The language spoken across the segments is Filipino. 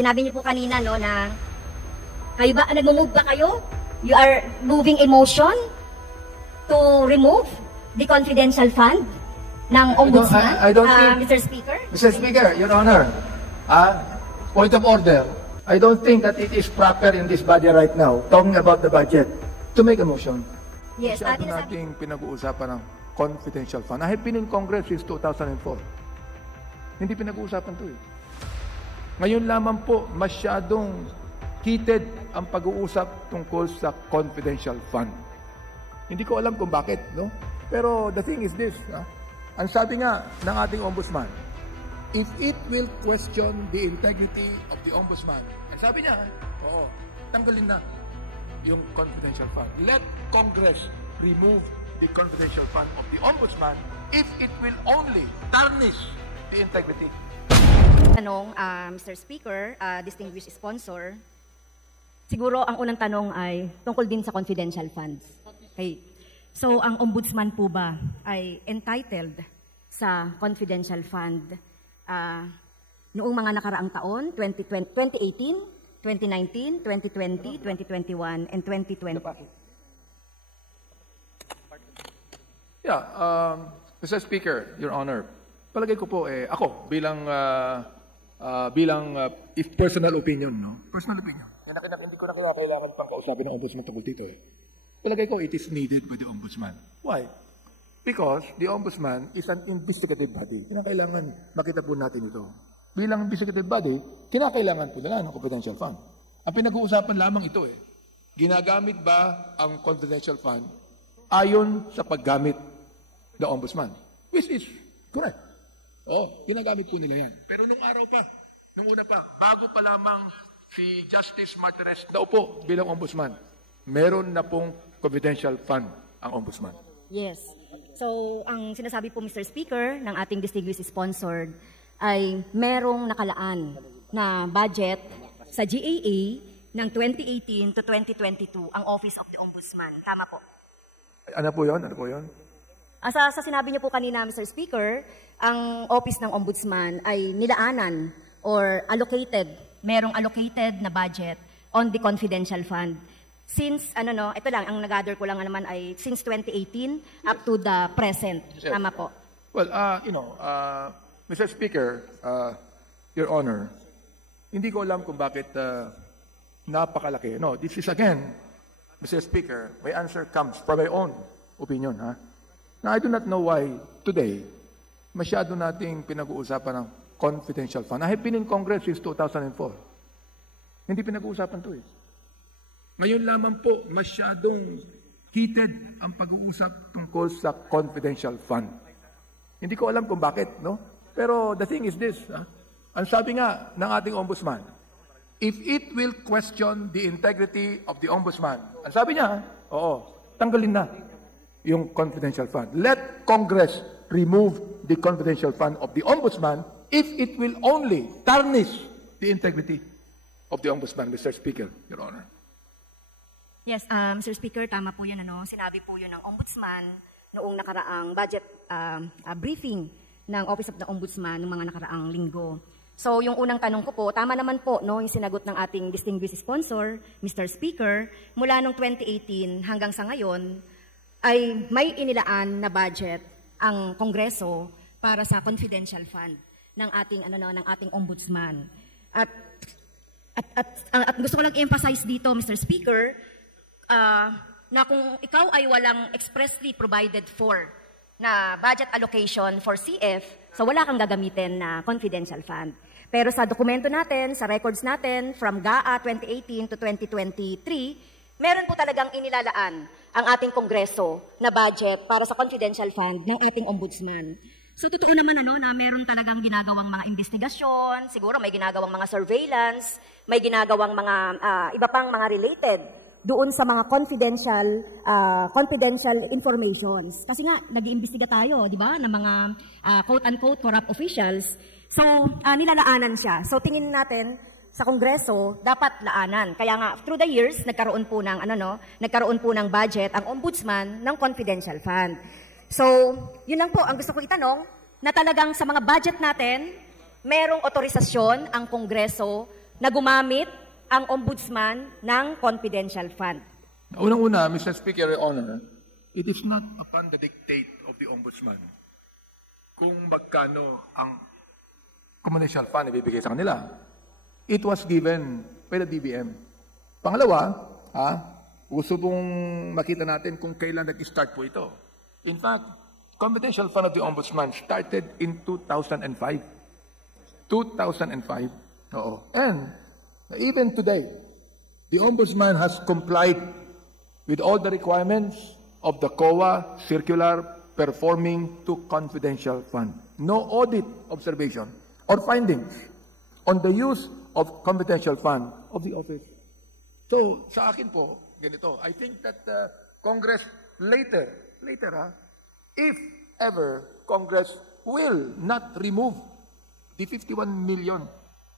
Sinabi niyo po kanina, no, na kayo ba, nag-move ba kayo? You are moving a motion to remove the confidential fund ng Ombudsman, I don't think, Mr. Speaker? Mr. Speaker, Your Honor, point of order. I don't think that it is proper in this body right now, talking about the budget, to make a motion. Yes, Masyado nating pinag-uusapan ng confidential fund. I have been in Congress since 2004. Hindi pinag-uusapan to eh. Ngayon lamang po, masyadong heated ang pag-uusap tungkol sa confidential fund. Hindi ko alam kung bakit, no? Pero the thing is this, ang sabi nga ng ating ombudsman, if it will question the integrity of the ombudsman, ang sabi niya, oo, tanggalin na yung confidential fund. Let Congress remove the confidential fund of the ombudsman if it will only tarnish the integrity. Tanong, Mr. Speaker, distinguished sponsor, siguro ang unang tanong ay tungkol din sa confidential funds. Okay. So, ang ombudsman po ba ay entitled sa confidential fund noong mga nakaraang taon, 2018, 2019, 2020, 2021, and 2020? Yeah, Mr. Speaker, Your Honor, palagay ko po, ako, bilang if personal opinion, no? Personal opinion. Hindi ko na kailangan pang kausapin ng ombudsman tungkol dito eh. Palagay ko, it is needed by the ombudsman. Why? Because the ombudsman is an investigative body. Kinakailangan makita po natin ito. Bilang investigative body, kinakailangan po nila ng confidential fund. Ang pinag-uusapan lamang ito eh, ginagamit ba ang confidential fund ayon sa paggamit ng ombudsman? Which is correct. Oo, ginagamit po nila yan. Pero nung araw pa, nung una pa, bago pa lamang si Justice Martinez naupo bilang ombudsman, meron na pong confidential fund ang ombudsman. Yes. So, ang sinasabi po, Mr. Speaker, ng ating distinguished sponsor ay merong nakalaan na budget sa GAA ng 2018 to 2022 ang Office of the Ombudsman. Tama po? Ano po yun? Ano po yun? Sa sinabi niyo po kanina, Mr. Speaker, ang Office ng Ombudsman ay nilaanan or allocated, merong allocated na budget on the confidential fund. Since, ito lang, ang nag-gather ko lang naman ay since 2018 up to the present. Yes. Tama po. Well, Mr. Speaker, Your Honor, hindi ko alam kung bakit napakalaki. No, this is again, Mr. Speaker, my answer comes from my own opinion. Now, I do not know why today, masyado nating pinag-uusapan ng confidential fund. I have been in Congress since 2004. Hindi pinag-uusapan to eh. Ngayon lamang po, masyadong heated ang pag-uusap tungkol sa confidential fund. Hindi ko alam kung bakit, no? Pero the thing is this, ang sabi nga ng ating ombudsman, if it will question the integrity of the ombudsman, ang sabi niya, oo, tanggalin na yung confidential fund. Let Congress remove the confidential fund of the ombudsman if it will only tarnish the integrity of the ombudsman, Mr. Speaker, Your Honor. Yes, Mr. Speaker, tama po yun. Sinabi po yun ng Ombudsman noong nakaraang budget briefing ng Office of the Ombudsman noong mga nakaraang linggo. So, yung unang tanong ko po, tama naman po, no, yung sinagot ng ating distinguished sponsor, Mr. Speaker, mula noong 2018 hanggang sa ngayon, ay may inilaan na budget ang Kongreso para sa confidential fund ng ating, ng ating Ombudsman. At gusto ko lang i-emphasize dito, Mr. Speaker, na kung ikaw ay walang expressly provided for na budget allocation for CF, so wala kang gagamitin na confidential fund. Pero sa dokumento natin, sa records natin, from GAA 2018 to 2023, meron po talagang inilalaan ang ating Kongreso na budget para sa confidential fund ng ating Ombudsman. So totoo naman na meron talagang ginagawang mga investigasyon, siguro may ginagawang mga surveillance, may ginagawang mga iba pang mga related doon sa mga confidential informations. Kasi nga, nag-iimbestiga tayo, di ba, ng mga quote-unquote corrupt officials. So, nilalaanan siya. So, tingin natin sa Kongreso, dapat laanan. Kaya nga, through the years, nagkaroon po ng budget ang Ombudsman ng confidential fund. So, yun lang po, ang gusto ko itanong, na talagang sa mga budget natin, merong otorisasyon ang Kongreso na gumamit ang ombudsman ng confidential fund. Unang-una, Mr. Speaker, Your Honor, it is not upon the dictate of the Ombudsman kung magkano ang confidential fund ibibigay sa kanila. It was given by the DBM. Pangalawa, gusto pong makita natin kung kailan nag-start po ito. In fact, confidential fund of the Ombudsman started in 2005. 2005. Oo. And even today, the Ombudsman has complied with all the requirements of the COA circular performing to confidential fund. No audit observation or findings on the use of confidential fund of the office. So, sa akin po, ganito, I think that Congress later, if ever Congress will not remove the 51 million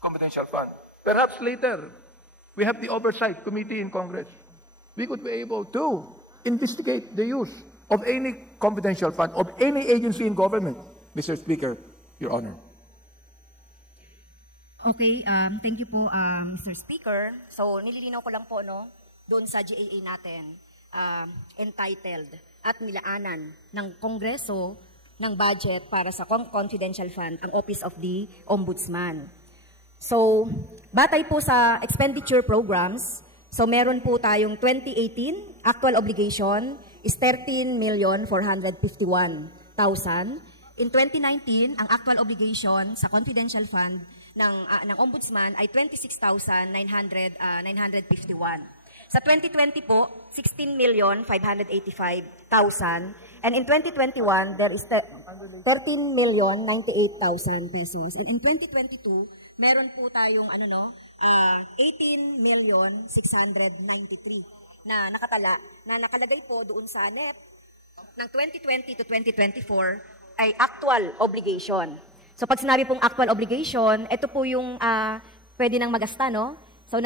confidential fund, perhaps later, we have the oversight committee in Congress. We could be able to investigate the use of any confidential fund of any agency in government, Mr. Speaker, Your Honor. Okay, thank you po, Mr. Speaker. So, nililinaw ko lang po, no, doon sa GAA natin, entitled at nilaanan ng Kongreso ng budget para sa confidential fund, ang Office of the Ombudsman. So, batay po sa expenditure programs, so meron po tayong 2018, actual obligation is 13,451,000. In 2019, ang actual obligation sa confidential fund ng Ombudsman ay 26,951. Sa 2020 po, 16,585,000. And in 2021, there is 13,098,000 pesos. And in 2022, meron po tayong 18,693 na nakatala, na nakalagay po doon sa NEP ng 2020 to 2024 ay actual obligation. So pag sinabi pong actual obligation, ito po yung pwede nang magasta, no? So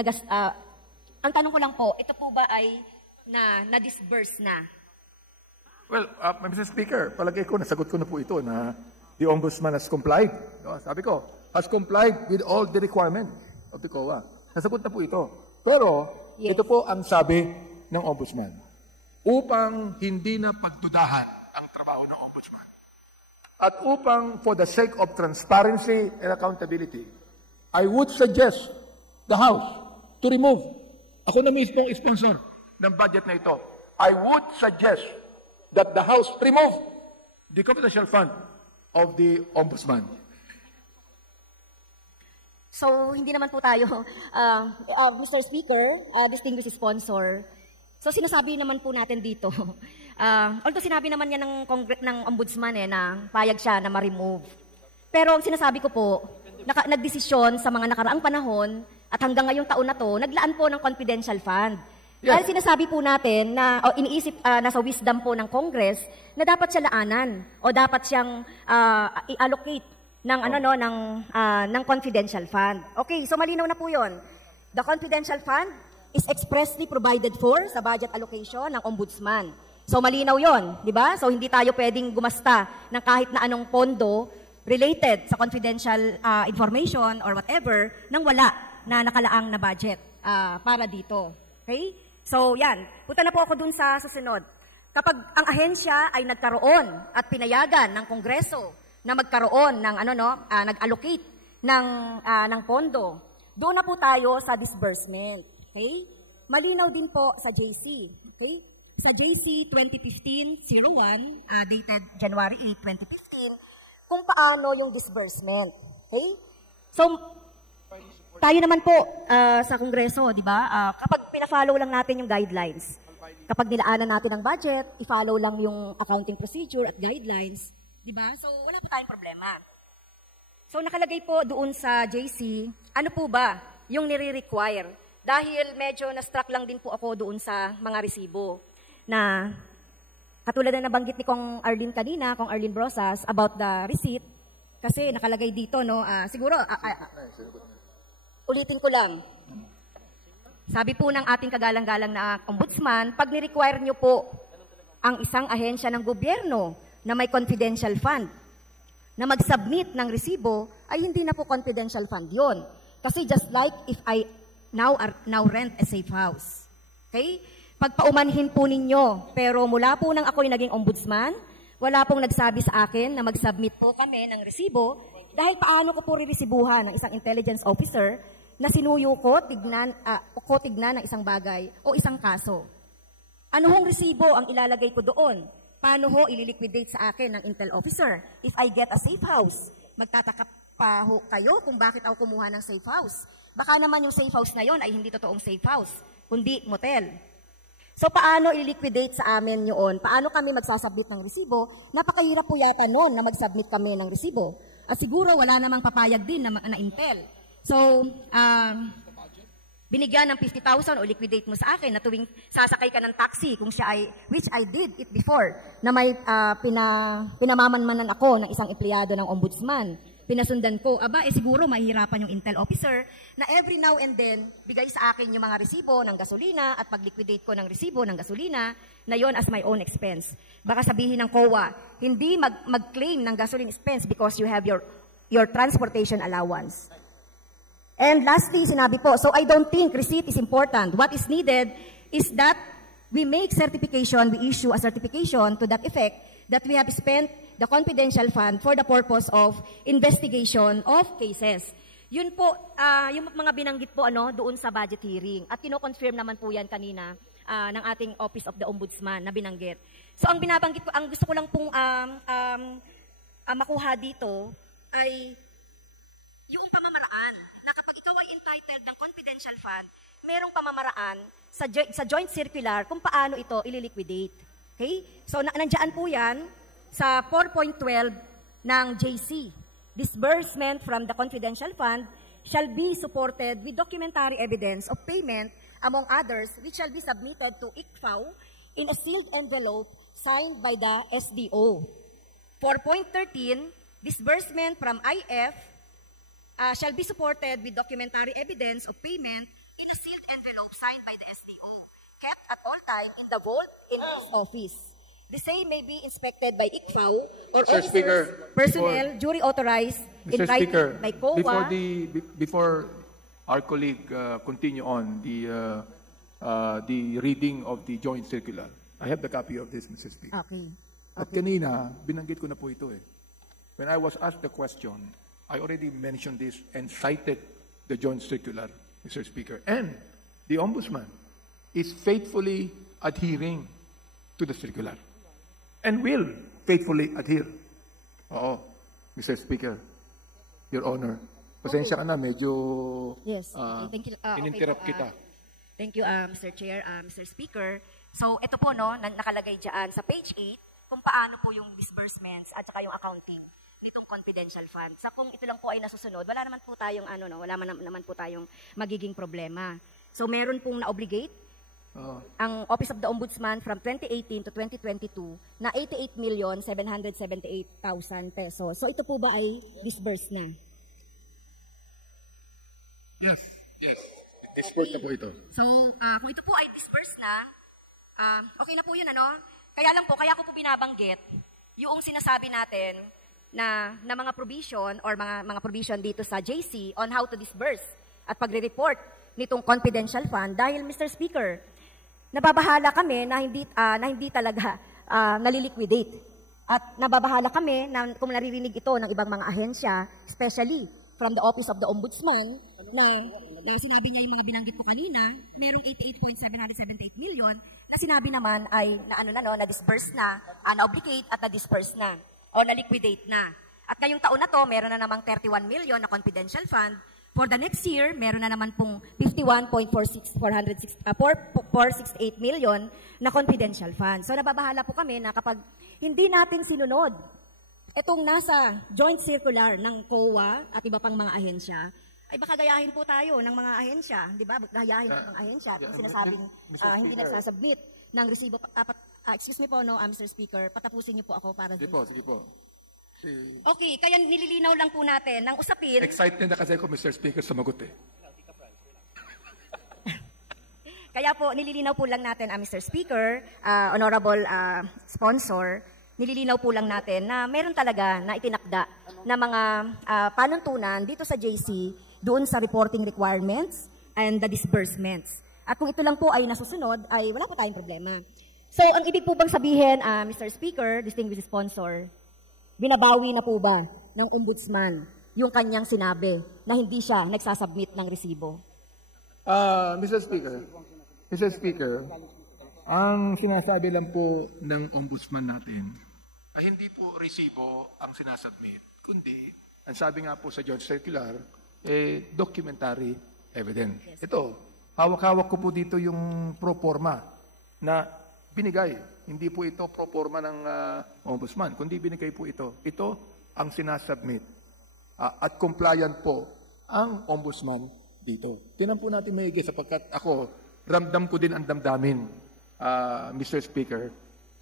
ang tanong ko lang po, ito po ba ay na-disburse na? Well, Mr. Speaker, palagay ko, nasagot ko na po ito na the Ombudsman has complied. Sabi ko, has complied with all the requirements of the COA. Nasagot na po ito. Pero, yes, ito po ang sabi ng Ombudsman. Upang hindi na pagdudahan ang trabaho ng Ombudsman, at upang for the sake of transparency and accountability, I would suggest the House to remove, ako na mismo sponsor ng budget na ito, I would suggest that the House remove the confidential fund of the Ombudsman. So, hindi naman po tayo, Mr. Speaker, distinguished sponsor, so sinasabi naman po natin dito, although sinabi naman niya ng Ombudsman na payag siya na ma-remove. Pero ang sinasabi ko po, nagdesisyon sa mga nakaraang panahon at hanggang ngayong taon na to, naglaan po ng confidential fund. Yes. Dahil sinasabi po natin na iniisip nasa wisdom po ng Congress na dapat siya laanan o dapat siyang i-allocate ng ng confidential fund. Okay, so malinaw na po 'yon. The confidential fund is expressly provided for sa budget allocation ng Ombudsman. So malinaw 'yon, di ba? So hindi tayo pwedeng gumasta ng kahit na anong pondo related sa confidential information or whatever nang wala na nakalaang na budget para dito. Okay? So yan, punta na po ako dun sa susunod. Kapag ang ahensya ay nagkaroon at pinayagan ng Kongreso na magkaroon ng nag-allocate ng pondo, doon na po tayo sa disbursement. Okay? Malinaw din po sa JC. Okay? Sa JC 2015-01, dated January 8, 2015, kung paano yung disbursement. Okay? So, tayo naman po sa Kongreso, di ba? Kapag pina-follow lang natin yung guidelines, kapag nilaanan natin ang budget, i-follow lang yung accounting procedure at guidelines, di ba? So, wala po tayong problema. So, nakalagay po doon sa JC, ano po ba yung nire-require? Dahil medyo na-struck lang din po ako doon sa mga resibo na katulad na nabanggit ni Kong Arlene kanina, Kong Arlene Brosas, about the receipt, kasi nakalagay dito, no? Siguro, ulitin ko lang. Sabi po ng ating kagalang-galang na Ombudsman, pag ni-require nyo po ang isang ahensya ng gobyerno na may confidential fund, na mag-submit ng resibo, ay hindi na po confidential fund yon. Kasi just like if I now rent a safe house. Okay? Pagpaumanhin po ninyo, pero mula po nang ako'y naging ombudsman, wala pong nagsabi sa akin na mag-submit po kami ng resibo dahil paano ko po riresibuhan ng isang intelligence officer na sinuyo ko tignan ng isang bagay o isang kaso. Ano hong resibo ang ilalagay ko doon? Paano ho ililiquidate sa akin ng intel officer? If I get a safe house, magtataka pa ho kayo kung bakit ako kumuha ng safe house. Baka naman yung safe house na yon ay hindi totoong safe house, kundi motel. So paano i-liquidate sa amin yun? Paano kami magsasubmit ng resibo? Napakahirap po yata noon na mag-submit kami ng resibo. At siguro wala namang papayag din na Intel. So, binigyan ng 50,000 o liquidate mo sa akin na tuwing sasakay ka ng taxi, kung siya ay, which I did it before, na may pinamamanmanan ako ng isang empleyado ng ombudsman. Pinasundan ko, siguro mahihirapan yung intel officer na every now and then, bigay sa akin yung mga resibo ng gasolina at pag-liquidate ko ng resibo ng gasolina na yon as my own expense. Baka sabihin ng COA, hindi mag-claim ng gasoline expense because you have your transportation allowance. And lastly, sinabi po, so I don't think receipt is important. What is needed is that we make certification, we issue a certification to that effect that we have spent the confidential fund for the purpose of investigation of cases. Yun po, yung mga binanggit po doon sa budget hearing. At kino-confirm naman po yan kanina ng ating Office of the Ombudsman na binanggit. So ang binabanggit ko, ang gusto ko lang pong makuha dito ay yung pamamaraan na kapag ikaw ay entitled ng confidential fund, merong pamamaraan sa joint circular kung paano ito ililiquidate. Okay? So nandiyan po yan sa 4.12 ng JC. Disbursement from the confidential fund shall be supported with documentary evidence of payment, among others, which shall be submitted to ICFAO in a sealed envelope signed by the SDO. 4.13, disbursement from IF shall be supported with documentary evidence of payment in a sealed envelope signed by the SDO, kept at all time in the vault in his office. The same may be inspected by ICFAO or officers, personnel, duly authorized in writing by COA. Before our colleague continue on the reading of the joint circular, I have the copy of this, Mr. Speaker. Okay. At kanina, binanggit ko na po ito eh. When I was asked the question, I already mentioned this and cited the joint circular, Mr. Speaker. And the Ombudsman is faithfully adhering to the circular. And will faithfully adhere. Oo, Mr. Speaker, Your Honor. Pasensya ka na, medyo yes. Thank you. ininterrupt kita. Thank you, Mr. Chair, Mr. Speaker. So, ito po, nakalagay dyan sa page 8 kung paano po yung disbursements at saka yung accounting nitong confidential fund. Sa kung ito lang po ay nasusunod, wala naman po tayong, naman po tayong magiging problema. So, meron pong na-obligate ang Office of the Ombudsman from 2018 to 2022 na 88,778,000 pesos. So ito po ba ay disbursed na? Yes. Disbursed na po ito. So kung ito po ay disbursed na, okay na po yun, Kaya lang po, kaya ko po binabanggit yung sinasabi natin na mga provision or mga provision dito sa JC on how to disburse at pagre-report nitong confidential fund dahil, Mr. Speaker, nababahala kami na hindi talaga naliliquidate. At nababahala kami na kung naririnig ito ng ibang mga ahensya, especially from the Office of the Ombudsman, na sinabi niya yung mga binanggit ko kanina, merong 88.778 million na sinabi naman ay na-disburse na, na-obligate at na-disburse na, o na-liquidate na. At ngayong taon na to, meron na namang 31 million na confidential fund. For the next year, meron na naman pong 51.468 million na confidential fund. So nababahala po kami na kapag hindi natin sinunod itong nasa joint circular ng COA at iba pang mga ahensya, ay baka gayahin po tayo ng mga ahensya, di ba? Gayahin ng mga ahensya kung sinasabing hindi nagsasubmit ng resibo. Excuse me po, Mr. Speaker, patapusin niyo po ako para... Sige po. Okay, kaya nililinaw lang po natin ng usapin. Excited na kasi ako, Mr. Speaker, sumagot eh. Kaya po, nililinaw po lang natin, Mr. Speaker, Honorable Sponsor, nililinaw po lang natin na meron talaga na itinakda na mga panuntunan dito sa JC doon sa reporting requirements and the disbursements. At kung ito lang po ay nasusunod, ay wala po tayong problema. So, ang ibig po bang sabihin, Mr. Speaker, distinguished sponsor, binabawi na po ba ng ombudsman yung kanyang sinabi na hindi siya nagsasubmit ng resibo? Mr. Speaker, ang sinasabi lang po ng ombudsman natin ay hindi po resibo ang sinasubmit, kundi, ang sabi nga po sa Joint Circular, documentary evidence. Yes. Ito, hawak-hawak ko po dito yung pro forma na binigay. Hindi po ito pro forma ng ombudsman, kundi binigay po ito. Ito ang sinasubmit. At compliant po ang ombudsman dito. Tinan po natin maigi sapagkat ako, ramdam ko din ang damdamin, Mr. Speaker,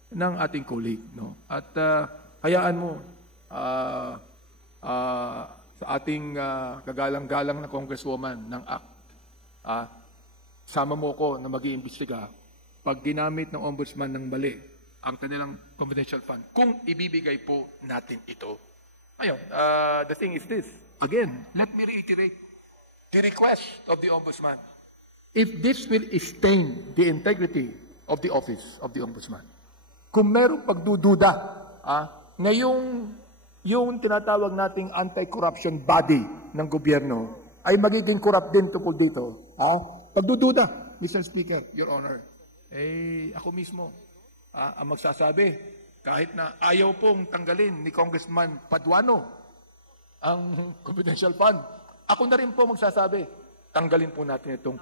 ng ating colleague. No? At hayaan mo, sa ating kagalang-galang na congresswoman ng ACT, sama mo ko na mag-iimbestiga pag ginamit ng ombudsman ng mali ang kanilang confidential fund, kung ibibigay po natin ito. Ngayon, the thing is this. Again, let me reiterate the request of the ombudsman. If this will stain the integrity of the office of the ombudsman, kung merong pagdududa, ngayong yung tinatawag nating anti-corruption body ng gobyerno ay magiging corrupt din tungkol dito. Pagdududa, Mr. Speaker, Your Honor, ako mismo ang magsasabi, kahit na ayaw pong tanggalin ni Congressman Paduano ang confidential fund, ako na rin po magsasabi, tanggalin po natin itong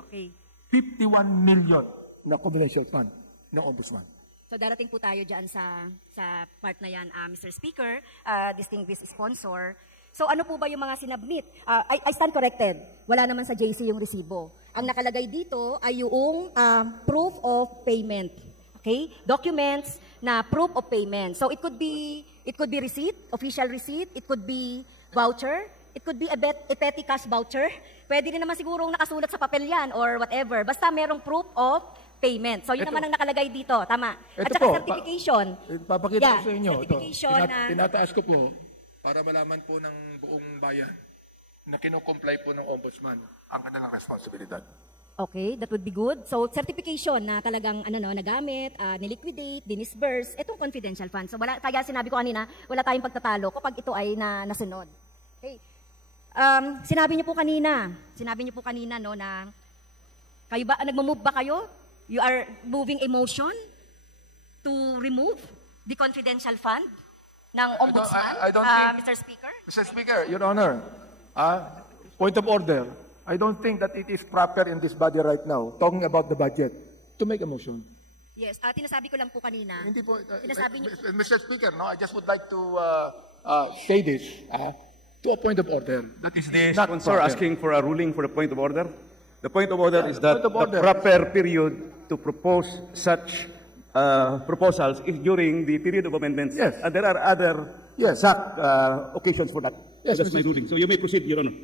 51 million na confidential fund ng Ombudsman. So darating po tayo dyan sa part na yan, Mr. Speaker, distinguished sponsor. So ano po ba yung mga sinabmit? I stand corrected. Wala naman sa JC yung resibo. Ang nakalagay dito ay yung proof of payment. Okay? Documents na proof of payment. So it could be receipt, official receipt, it could be voucher, it could be a petty cash voucher. Pwede rin naman sigurong nakasulat sa papel yan or whatever. Basta merong proof of payment. So, yun naman ang nakalagay dito. Tama. At saka certification. Papakita ko sa inyo. Certification na... Tinataas ko po para malaman po ng buong bayan na kino-comply po ng ombudsman ang kanilang responsibilidad. Okay, that would be good. So, certification na talagang nagamit, niliquidate, dinisburse, itong confidential fund. So, kaya sinabi ko kanina, wala tayong pagtatalo kapag ito ay nasunod. Okay. Sinabi niyo po kanina no, na kayo ba, nagmo-move ba kayo? You are moving a motion to remove the confidential fund ng ombudsman, I don't think, Mr. Speaker? Mr. Speaker, Your Honor, point of order. I don't think that it is proper in this body right now, talking about the budget, to make a motion. Yes, tinasabi ko lang po kanina. Hindi po, Sinasabi niyo, Mr. Speaker, no, I just would like to say this to a point of order. That is the not sponsor proper. asking for a ruling for a point of order? The point of order is that point of order. the proper period to propose such proposals is during the period of amendments. Yes. And there are other exact occasions for that. Yes, That's my ruling. So you may proceed, Your Honor.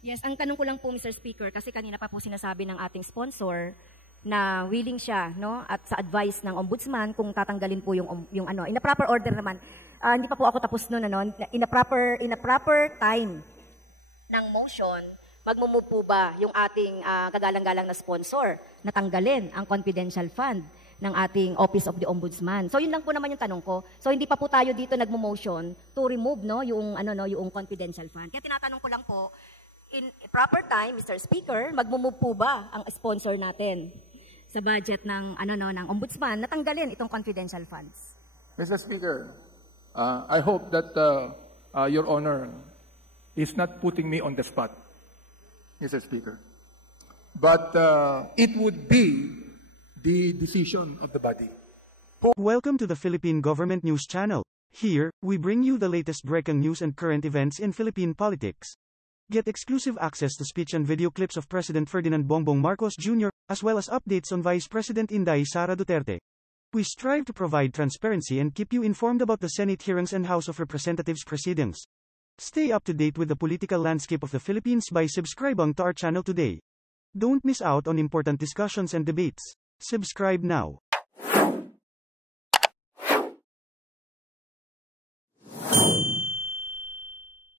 yes, ang tanong ko lang po, Mr. Speaker, kasi kanina pa po sinasabi ng ating sponsor na willing siya, no, at sa advice ng ombudsman kung tatanggalin po yung in a proper order naman. Hindi pa po ako tapos noon, in a proper time ng motion, magmumove po ba yung ating kagalang-galang na sponsor na tanggalin ang confidential fund ng ating Office of the Ombudsman? So yun lang po naman yung tanong ko. So hindi pa po tayo dito nagmo-motion to remove yung confidential fund. Kaya tinatanong ko lang po, in proper time, Mr. Speaker, magmumove po ba ang sponsor natin sa budget ng ng Ombudsman na tanggalin itong confidential funds? Mr. Speaker, I hope that Your Honor is not putting me on the spot, Mr. Speaker. But it would be the decision of the body. Welcome to the Philippine Government News Channel. Here, we bring you the latest breaking news and current events in Philippine politics. Get exclusive access to speech and video clips of President Ferdinand Bongbong Marcos Jr., as well as updates on Vice President Inday Sara Duterte. We strive to provide transparency and keep you informed about the Senate hearings and House of Representatives proceedings. Stay up to date with the political landscape of the Philippines by subscribing to our channel today. Don't miss out on important discussions and debates. Subscribe now.